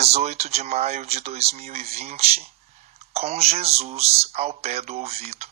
18 de maio de 2020, com Jesus ao pé do ouvido.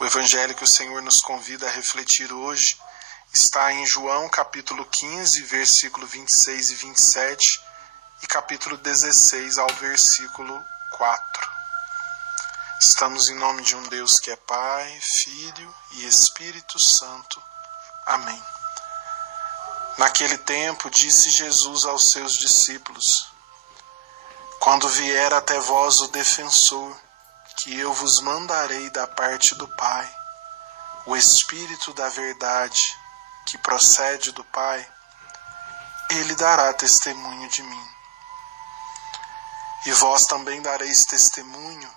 O evangelho que o Senhor nos convida a refletir hoje está em João capítulo 15, versículo 26 e 27 e capítulo 16 ao versículo 4. Estamos em nome de um Deus que é Pai, Filho e Espírito Santo. Amém. Naquele tempo disse Jesus aos seus discípulos: quando vier até vós o defensor, que eu vos mandarei da parte do Pai, o Espírito da verdade, que procede do Pai, ele dará testemunho de mim. E vós também dareis testemunho,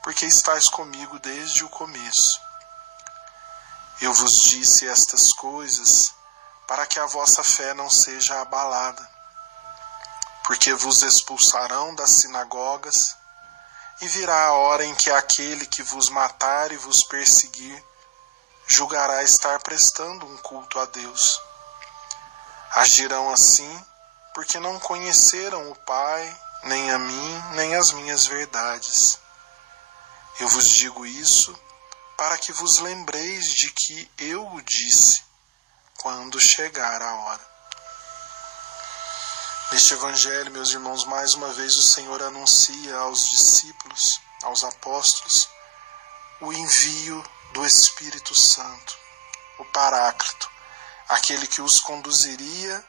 porque estáis comigo desde o começo. Eu vos disse estas coisas para que a vossa fé não seja abalada, porque vos expulsarão das sinagogas, e virá a hora em que aquele que vos matar e vos perseguir julgará estar prestando um culto a Deus. Agirão assim porque não conheceram o Pai, nem a mim, nem as minhas verdades. Eu vos digo isso para que vos lembreis de que eu o disse, quando chegar a hora. Neste evangelho, meus irmãos, mais uma vez o Senhor anuncia aos discípulos, aos apóstolos, o envio do Espírito Santo, o Paráclito, aquele que os conduziria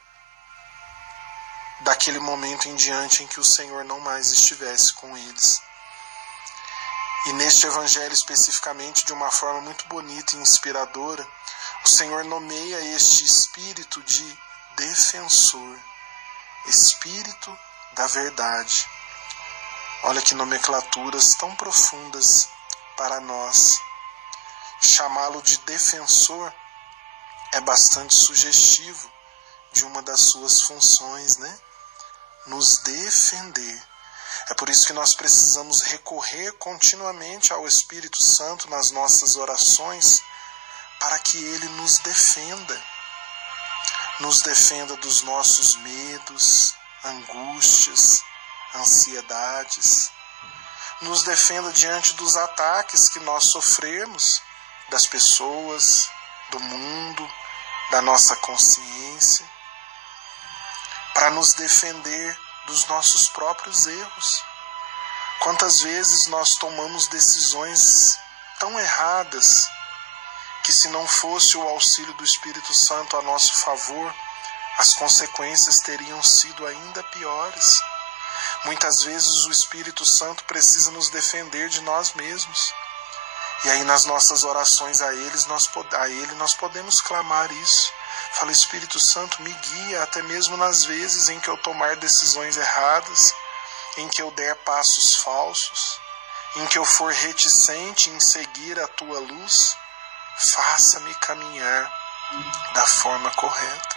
daquele momento em diante em que o Senhor não mais estivesse com eles. E neste evangelho especificamente, de uma forma muito bonita e inspiradora, o Senhor nomeia este Espírito de defensor, Espírito da verdade. Olha que nomenclaturas tão profundas para nós. Chamá-lo de defensor é bastante sugestivo de uma das suas funções, né? Nos defender. É por isso que nós precisamos recorrer continuamente ao Espírito Santo nas nossas orações, para que ele nos defenda dos nossos medos, angústias, ansiedades, nos defenda diante dos ataques que nós sofremos das pessoas, do mundo, da nossa consciência, para nos defender dos nossos próprios erros. Quantas vezes nós tomamos decisões tão erradas que, se não fosse o auxílio do Espírito Santo a nosso favor, as consequências teriam sido ainda piores. Muitas vezes o Espírito Santo precisa nos defender de nós mesmos. E aí nas nossas orações a Ele nós podemos clamar isso. Fala: Espírito Santo, me guia até mesmo nas vezes em que eu tomar decisões erradas, em que eu der passos falsos, em que eu for reticente em seguir a Tua luz. Faça-me caminhar da forma correta.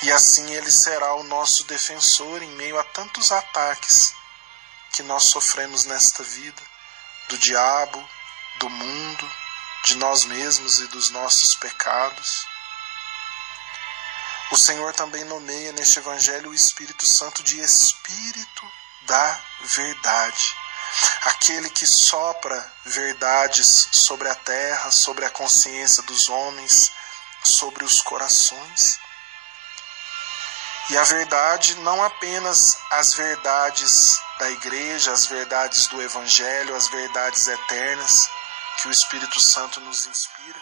E assim Ele será o nosso defensor em meio a tantos ataques que nós sofremos nesta vida, do diabo, do mundo, de nós mesmos e dos nossos pecados. O Senhor também nomeia neste evangelho o Espírito Santo de Espírito da verdade. Aquele que sopra verdades sobre a terra, sobre a consciência dos homens, sobre os corações. E a verdade, não apenas as verdades da igreja, as verdades do evangelho, as verdades eternas que o Espírito Santo nos inspira,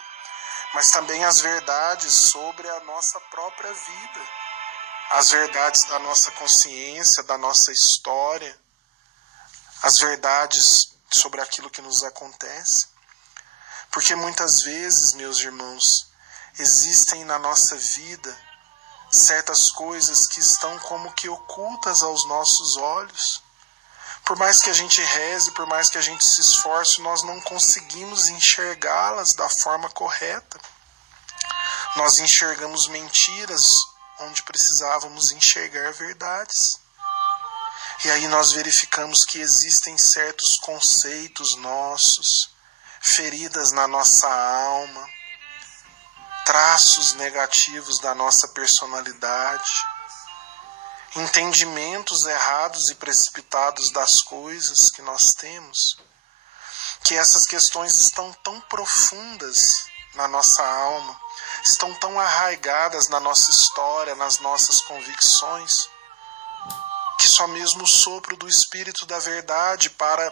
mas também as verdades sobre a nossa própria vida, as verdades da nossa consciência, da nossa história, as verdades sobre aquilo que nos acontece. Porque muitas vezes, meus irmãos, existem na nossa vida certas coisas que estão como que ocultas aos nossos olhos. Por mais que a gente reze, por mais que a gente se esforce, nós não conseguimos enxergá-las da forma correta. Nós enxergamos mentiras onde precisávamos enxergar verdades. E aí nós verificamos que existem certos conceitos nossos, feridas na nossa alma, traços negativos da nossa personalidade, entendimentos errados e precipitados das coisas que nós temos, que essas questões estão tão profundas na nossa alma, estão tão arraigadas na nossa história, nas nossas convicções, que só mesmo o sopro do Espírito da verdade para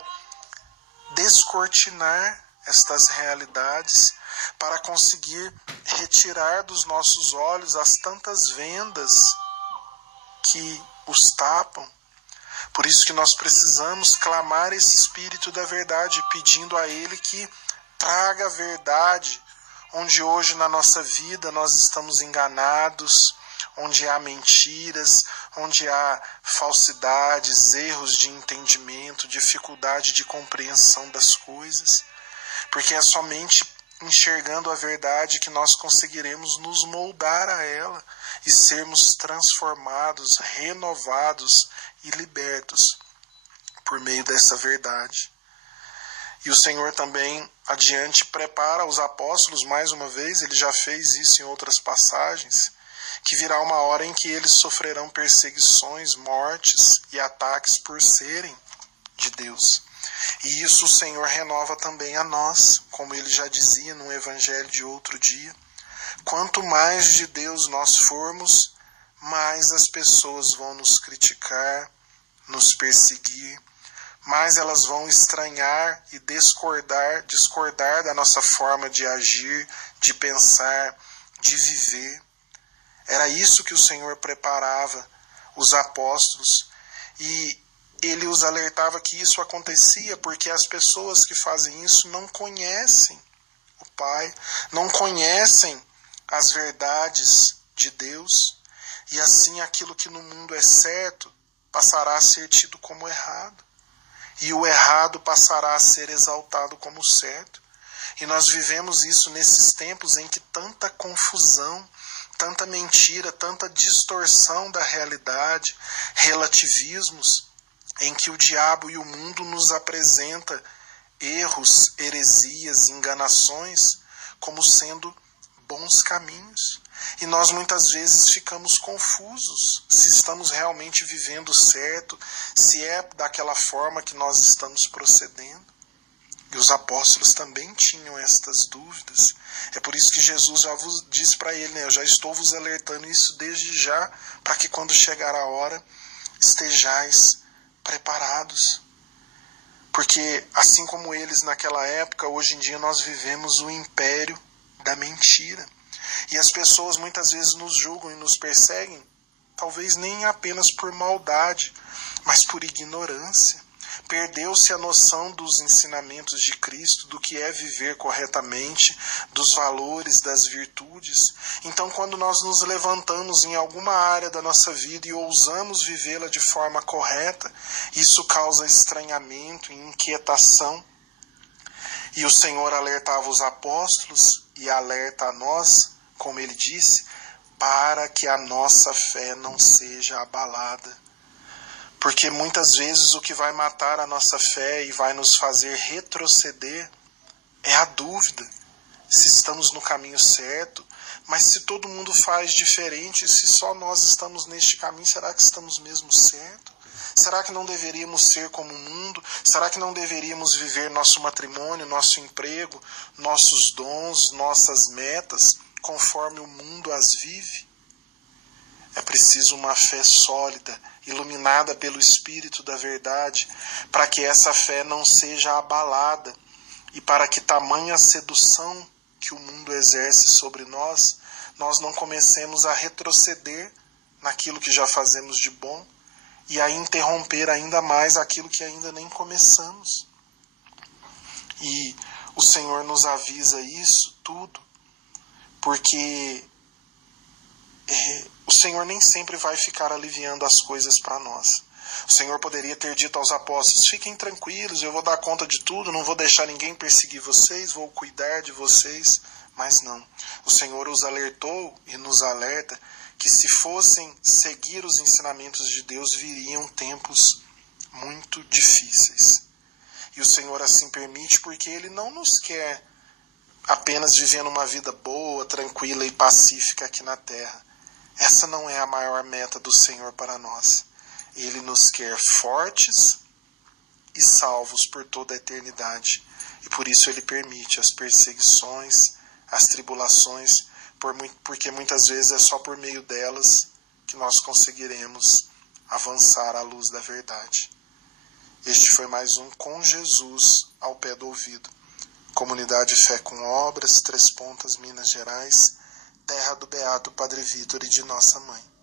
descortinar estas realidades, para conseguir retirar dos nossos olhos as tantas vendas que os tapam. Por isso que nós precisamos clamar esse Espírito da verdade, pedindo a Ele que traga a verdade, onde hoje na nossa vida nós estamos enganados, onde há mentiras, onde há falsidades, erros de entendimento, dificuldade de compreensão das coisas. Porque é somente enxergando a verdade que nós conseguiremos nos moldar a ela e sermos transformados, renovados e libertos por meio dessa verdade. E o Senhor também adiante prepara os apóstolos, mais uma vez, ele já fez isso em outras passagens, que virá uma hora em que eles sofrerão perseguições, mortes e ataques por serem de Deus. E isso o Senhor renova também a nós, como ele já dizia no Evangelho de outro dia. Quanto mais de Deus nós formos, mais as pessoas vão nos criticar, nos perseguir, mais elas vão estranhar e discordar da nossa forma de agir, de pensar, de viver. Era isso que o Senhor preparava os apóstolos, e ele os alertava que isso acontecia porque as pessoas que fazem isso não conhecem o Pai, não conhecem as verdades de Deus, e assim aquilo que no mundo é certo passará a ser tido como errado, e o errado passará a ser exaltado como certo. E nós vivemos isso nesses tempos em que tanta confusão, tanta mentira, tanta distorção da realidade, relativismos, em que o diabo e o mundo nos apresenta erros, heresias, enganações como sendo bons caminhos. E nós muitas vezes ficamos confusos se estamos realmente vivendo certo, se é daquela forma que nós estamos procedendo. E os apóstolos também tinham estas dúvidas. É por isso que Jesus já vos disse para ele, eu já estou vos alertando isso desde já, para que quando chegar a hora estejais preparados. Porque assim como eles naquela época, hoje em dia nós vivemos o império da mentira. E as pessoas muitas vezes nos julgam e nos perseguem, talvez nem apenas por maldade, mas por ignorância. Perdeu-se a noção dos ensinamentos de Cristo, do que é viver corretamente, dos valores, das virtudes. Então, quando nós nos levantamos em alguma área da nossa vida e ousamos vivê-la de forma correta, isso causa estranhamento e inquietação. E o Senhor alertava os apóstolos e alerta a nós, como ele disse, para que a nossa fé não seja abalada. Porque muitas vezes o que vai matar a nossa fé e vai nos fazer retroceder é a dúvida, se estamos no caminho certo, mas se todo mundo faz diferente, se só nós estamos neste caminho, será que estamos mesmo certo? Será que não deveríamos ser como o mundo? Será que não deveríamos viver nosso matrimônio, nosso emprego, nossos dons, nossas metas, conforme o mundo as vive? É preciso uma fé sólida, iluminada pelo Espírito da verdade, para que essa fé não seja abalada e para que tamanha sedução que o mundo exerce sobre nós, nós não comecemos a retroceder naquilo que já fazemos de bom e a interromper ainda mais aquilo que ainda nem começamos. E o Senhor nos avisa isso tudo, porque o Senhor nem sempre vai ficar aliviando as coisas para nós. O Senhor poderia ter dito aos apóstolos, fiquem tranquilos, eu vou dar conta de tudo, não vou deixar ninguém perseguir vocês, vou cuidar de vocês. Mas não, o Senhor os alertou e nos alerta que se fossem seguir os ensinamentos de Deus, viriam tempos muito difíceis. E o Senhor assim permite porque Ele não nos quer apenas vivendo uma vida boa, tranquila e pacífica aqui na terra. Essa não é a maior meta do Senhor para nós. Ele nos quer fortes e salvos por toda a eternidade. E por isso Ele permite as perseguições, as tribulações, porque muitas vezes é só por meio delas que nós conseguiremos avançar à luz da verdade. Este foi mais um Com Jesus ao Pé do Ouvido. Comunidade Fé com Obras, Três Pontas, Minas Gerais, terra do Beato Padre Vítor e de Nossa Mãe.